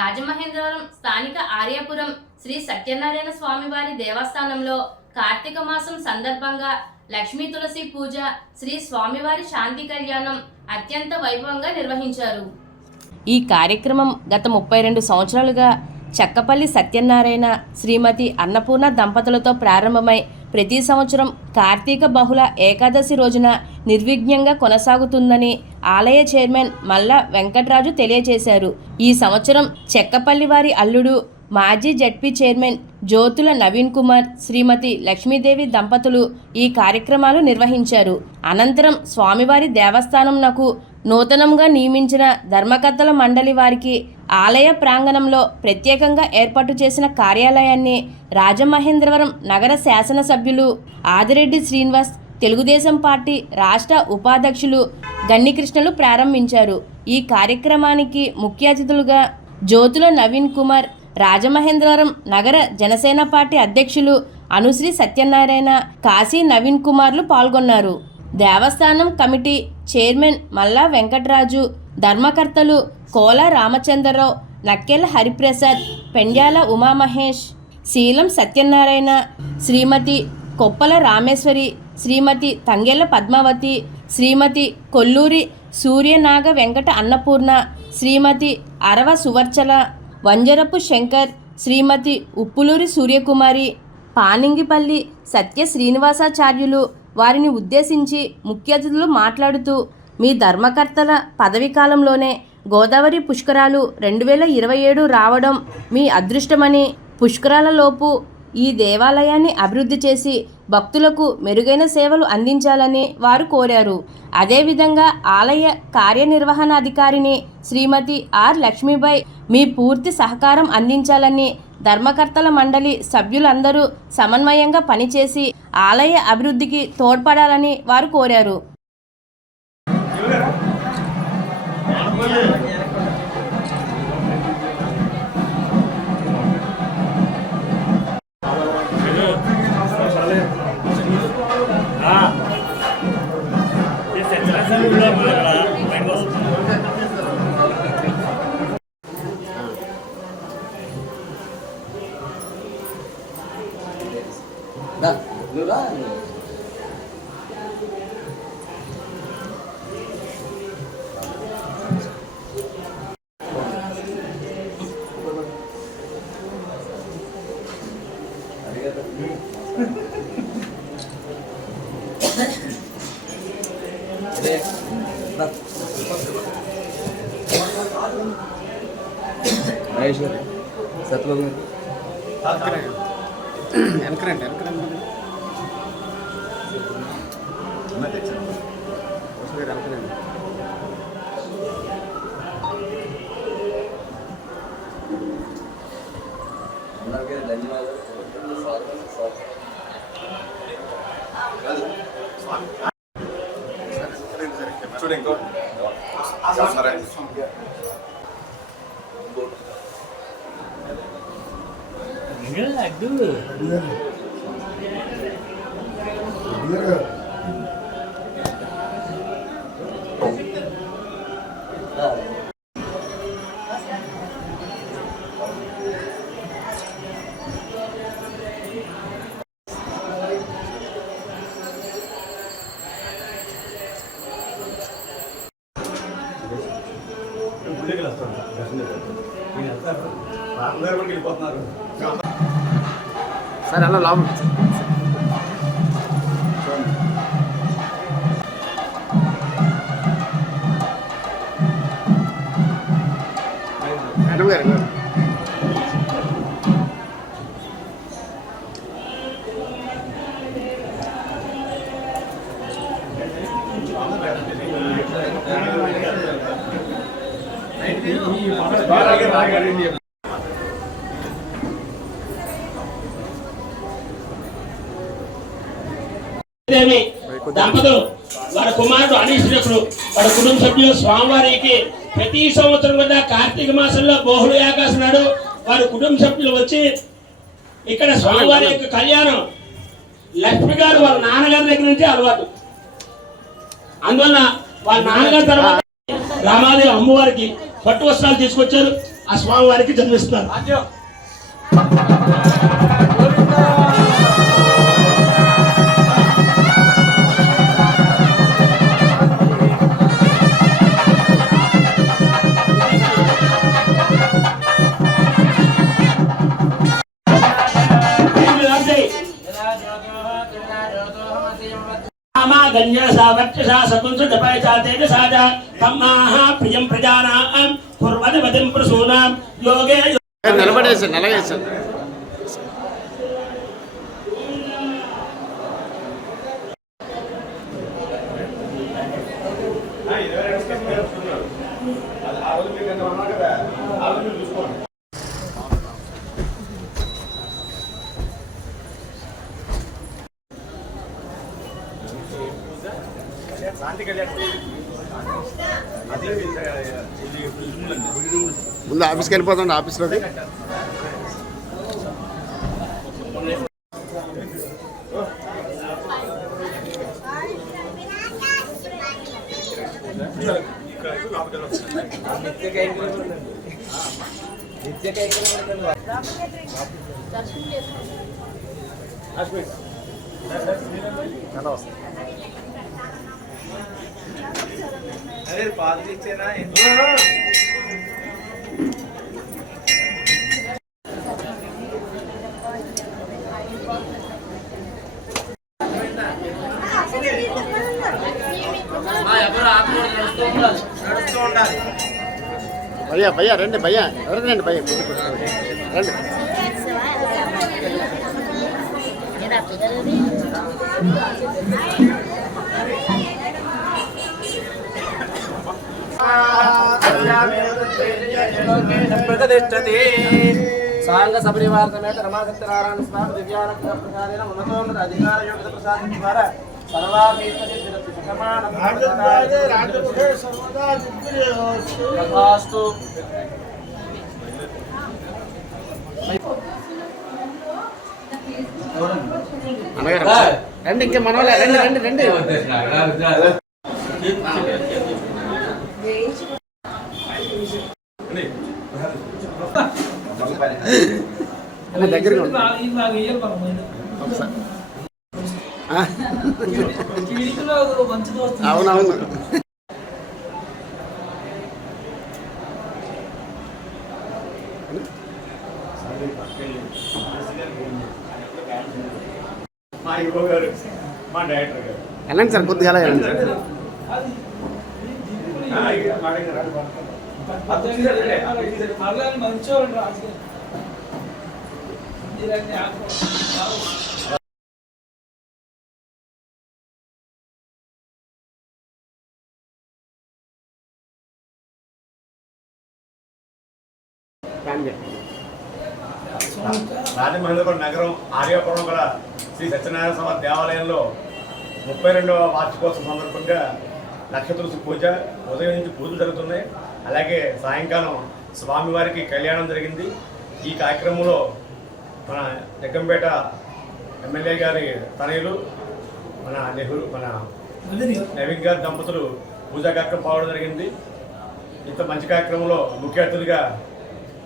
రాజమహేంద్రవరం స్థానిక ఆర్యాపురం శ్రీ సత్యనారాయణ స్వామివారి దేవస్థానంలో కార్తీక మాసం సందర్భంగా లక్ష్మీ తులసి పూజ, శ్రీ స్వామివారి శాంతి కళ్యాణం అత్యంత వైభవంగా నిర్వహించారు. ఈ కార్యక్రమం గత 32 సంవత్సరాలుగా చక్కపల్లి సత్యనారాయణ, శ్రీమతి అన్నపూర్ణ దంపతులతో ప్రారంభమై ప్రతి సంవత్సరం కార్తీక బహుళ ఏకాదశి రోజున నిర్విఘ్నంగా కొనసాగుతుందని ఆలయ చైర్మన్ మల్లా వెంకటరాజు తెలియజేశారు. ఈ సంవత్సరం చెక్కపల్లి వారి అల్లుడు, మాజీ జడ్పీ చైర్మన్ జ్యోతుల నవీన్ కుమార్, శ్రీమతి లక్ష్మీదేవి దంపతులు ఈ కార్యక్రమాలు నిర్వహించారు. అనంతరం స్వామివారి దేవస్థానంనకు నూతనంగా నియమించిన ధర్మకర్తల మండలి వారికి ఆలయ ప్రాంగణంలో ప్రత్యేకంగా ఏర్పాటు చేసిన కార్యాలయాన్ని రాజమహేంద్రవరం నగర శాసనసభ్యులు ఆదిరెడ్డి శ్రీనివాస్, తెలుగుదేశం పార్టీ రాష్ట్ర ఉపాధ్యక్షులు గన్నికృష్ణలు ప్రారంభించారు. ఈ కార్యక్రమానికి ముఖ్య అతిథులుగా జ్యోతుల నవీన్ కుమార్, రాజమహేంద్రవరం నగర జనసేన పార్టీ అధ్యక్షులు అనుశ్రీ సత్యనారాయణ, కాశీ నవీన్ కుమార్లు పాల్గొన్నారు. దేవస్థానం కమిటీ చైర్మన్ మల్లా వెంకటరాజు, ధర్మకర్తలు కోల రామచంద్రరావు, నక్కెల హరిప్రసాద్, పెండ్యాల ఉమామహేష్, శీలం సత్యనారాయణ, శ్రీమతి కొప్పల రామేశ్వరి, శ్రీమతి తంగెల పద్మావతి, శ్రీమతి కొల్లూరి సూర్యనాగ వెంకట అన్నపూర్ణ, శ్రీమతి అరవ సువర్చల, వంజరపు శంకర్, శ్రీమతి ఉప్పులూరి సూర్యకుమారి, పానింగిపల్లి సత్య శ్రీనివాసాచార్యులు వారిని ఉద్దేశించి ముఖ్య అతిథులు మాట్లాడుతూ, మీ ధర్మకర్తల పదవీ కాలంలోనే గోదావరి పుష్కరాలు 2027 రావడం మీ అదృష్టమని, పుష్కరాలలోపు ఈ దేవాలయాన్ని అభివృద్ధి చేసి భక్తులకు మెరుగైన సేవలు అందించాలని వారు కోరారు. అదేవిధంగా ఆలయ కార్యనిర్వహణాధికారిని శ్రీమతి ఆర్ లక్ష్మీబాయి మీ పూర్తి సహకారం అందించాలని, ధర్మకర్తల మండలి సభ్యులందరూ సమన్వయంగా పనిచేసి ఆలయ అభివృద్ధికి తోడ్పడాలని వారు కోరారు. సార్ అలా లాభం దంపతులు వారి కుమారుడు అనీశ్వరుడు వారి కుటుంబ సభ్యులు స్వామివారికి ప్రతి సంవత్సరం కూడా కార్తీక మాసంలో బహుళ ఏకాదశి నాడు వారి కుటుంబ సభ్యులు వచ్చి ఇక్కడ స్వామివారి యొక్క కళ్యాణం లక్ష్మి గారు వాళ్ళ నాన్నగారి దగ్గర నుంచి అలవాటు. అందువల్ల వాళ్ళ నాన్నగారి తర్వాత రామాదేవి అమ్మవారికి పట్టు వస్త్రాలు తీసుకొచ్చారు. ఆ స్వామి వారికి జన్మిస్తున్నారు. ప్రియం ప్రజానాం పూర్వదవతిం ప్రసూనాం యోగే నిలబడేసాను నలగేసాను. ముందు ఆఫీస్కి వెళ్ళిపోతాండి. ఆఫీస్లోకి అదే పాలు ఇచ్చేనా నడుస్తూ ఉండాలి. భయ్యా భయ్యా రండి భయ్యా, ఎవరు రండి భయ్యా, రండి. ప్రతిష్టతి సాంగ సపరివార సమేత రమాసక్త నారాయణ స్వామి దివ్యానుగ్రహ ప్రసాదేన ఉన్నతోన్నత అధికార యోగ్యత ప్రసాదం ద్వారా సర్వాస్తు. అనగారు రండి, ఇంకా మనవాళ్ళే రండి రండి రండి. దగ్గరగా అవునవును. మా యువ గారు, మా డైరెక్టర్ గారు వెళ్ళండి సార్, కొద్దిగా వెళ్ళండి సార్. రాజమహేంద్రపురం నగరం ఆర్యాపురం గల శ్రీ సత్యనారాయణ స్వామి దేవాలయంలో 32వ వార్షికోత్సవం సందర్భంగా నక్షత్ర పూజ ఉదయం నుంచి పూజలు జరుగుతున్నాయి. అలాగే సాయంకాలం స్వామివారికి కళ్యాణం జరిగింది. ఈ కార్యక్రమంలో మన జగ్గంపేట ఎమ్మెల్యే గారి తనయులు మన నవీన్ గారి దంపతులు పూజా కార్యక్రమం పాల్గొనడం జరిగింది. ఇంత మంచి కార్యక్రమంలో ముఖ్య అతిథులుగా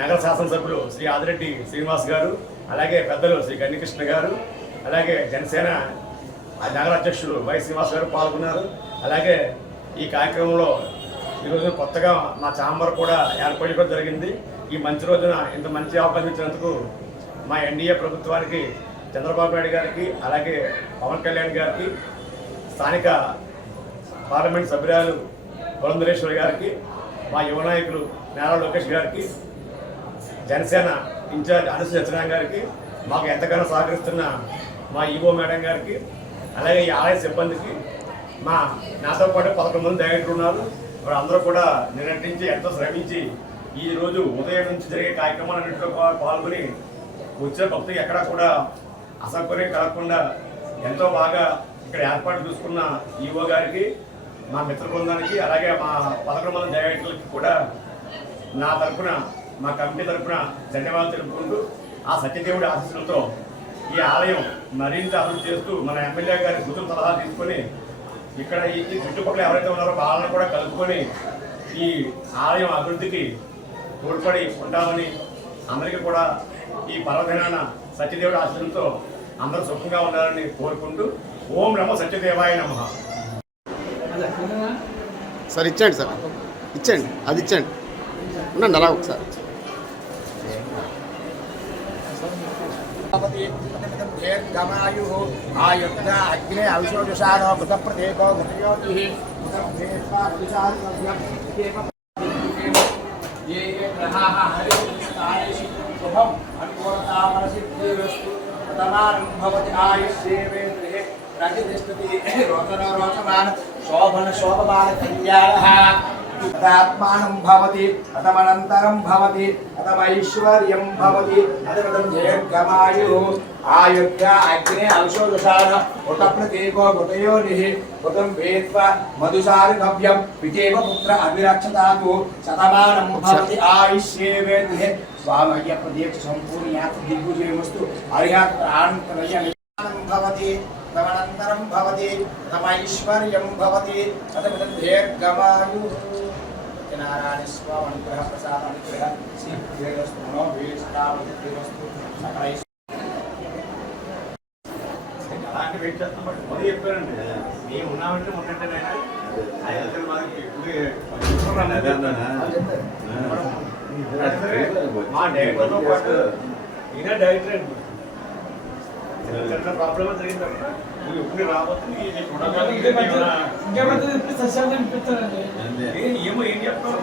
నగర శాసనసభ్యులు శ్రీ ఆదిరెడ్డి శ్రీనివాస్ గారు, అలాగే పెద్దలు శ్రీ గన్నికృష్ణ గారు, అలాగే జనసేన నగర అధ్యక్షులు వై శ్రీనివాస్ గారు పాల్గొన్నారు. అలాగే ఈ కార్యక్రమంలో ఈరోజు కొత్తగా మా ఛాంబర్ కూడా ఏర్పడడం జరిగింది. ఈ మంచి రోజున ఇంత మంచి అవకాశం ఇచ్చినందుకు మా ఎన్డీఏ ప్రభుత్వానికి, చంద్రబాబు నాయుడు గారికి, అలాగే పవన్ కళ్యాణ్ గారికి, స్థానిక పార్లమెంట్ సభ్యురాలు పురంధరేశ్వరి గారికి, మా యువ నాయకులు నారా లోకేష్ గారికి, జనసేన ఇన్ఛార్జ్ అనుసు సత్యనారాయణ గారికి, మాకు ఎంతగానో సహకరిస్తున్న మా ఈవో మేడం గారికి, అలాగే ఈ ఆలయ సిబ్బందికి, నాతో పాటు 11 మంది డైరెక్టర్లు ఉన్నారు. వారందరూ కూడా నిన్నటించి ఎంతో శ్రమించి ఈరోజు ఉదయం నుంచి జరిగే కార్యక్రమాలన్నింటిలో పాల్గొని వచ్చిన భక్తులు ఎక్కడా కూడా అసౌకర్యం కలగకుండా ఎంతో బాగా ఇక్కడ ఏర్పాటు చూసుకున్న ఈవో గారికి, మా మిత్ర బృందానికి, అలాగే మా 11 మంది డైరెక్టర్లకి కూడా నా తరఫున, మా కమిటీ తరఫున ధన్యవాదాలు తెలుపుకుంటూ, ఆ సత్యదేవుడి ఆశీస్సులతో ఈ ఆలయం మరింత అభివృద్ధి చేస్తూ మన ఎమ్మెల్యే గారి సూచన సలహా తీసుకొని ఇక్కడ ఈ చుట్టుపక్కల ఎవరైతే ఉన్నారో వాళ్ళని కూడా కలుపుకొని ఈ ఆలయం అభివృద్ధికి తోడ్పడి ఉంటామని అందరికీ కూడా ఈ పర్వదినాన సత్యదేవుడి ఆశీస్సులతో అందరూ సుఖంగా ఉండాలని కోరుకుంటూ ఓం నమో సత్యదేవాయ నమః. సార్ ఇచ్చేయండి సార్, ఇచ్చేయండి, అది ఇచ్చేయండి. ఉండండి అలా ఒకసారి. దీర్ఘమాయు ఆయుక్త అగ్నే అవిశోషానో మృత ప్రదేకో మృతయోతి ఏ గ్రహాः హరిస్తాయేషు శుభం అనుకూలతామనసిద్ధిరస్తు ప్రథమానం భవతి ఆయుష్యేవేంద్రియ ప్రతిష్టతి రోచనో రోచమాన శోభన శోభమాన కళ్యాణః తదాత్మానం భవతి తదమనంతరం భవతి తదమైశ్వర్యం భవతి తదమిదం దీర్ఘమాయు ఆయుర్ఘ అగ్నే అవిశోషాన ఉతప్రతీకో మృతయోనిః మృతం వేత్వ మధుసారిగవ్యం విజేవ పుత్ర అభిరక్షతాతు శతమానం భవతి ఆయుష్యేవేంద్రియ స్వామయ్యప్ప దీక్ష సంపూర్ణయాత్ర దిగ్విజయమస్తు అర్హత్ ప్రాణప్రదయం భవతి తదనంతరం భవతి తదమైశ్వర్యం భవతి తదమిదం దీర్ఘమాయు నారాయణ స్వామి అనుగ్రహ ప్రసాద అనుగ్రహ సిద్ధిరస్తు మనోభీష్టావృత్తిరస్తు సకల అలాంటి వెయిట్ చేస్తాం బట్ మరీ చెప్పారండి మేము ఉన్నామంటే ఉన్నట్టేనైనా మా డైరెక్టర్తో పాటు ఈయన డైరెక్టర్ అండి. ప్రాబ్లమ్ జరిగిందంట నువ్వు ఎప్పుడు రాబోతుంది ఏమో ఏం చెప్తావు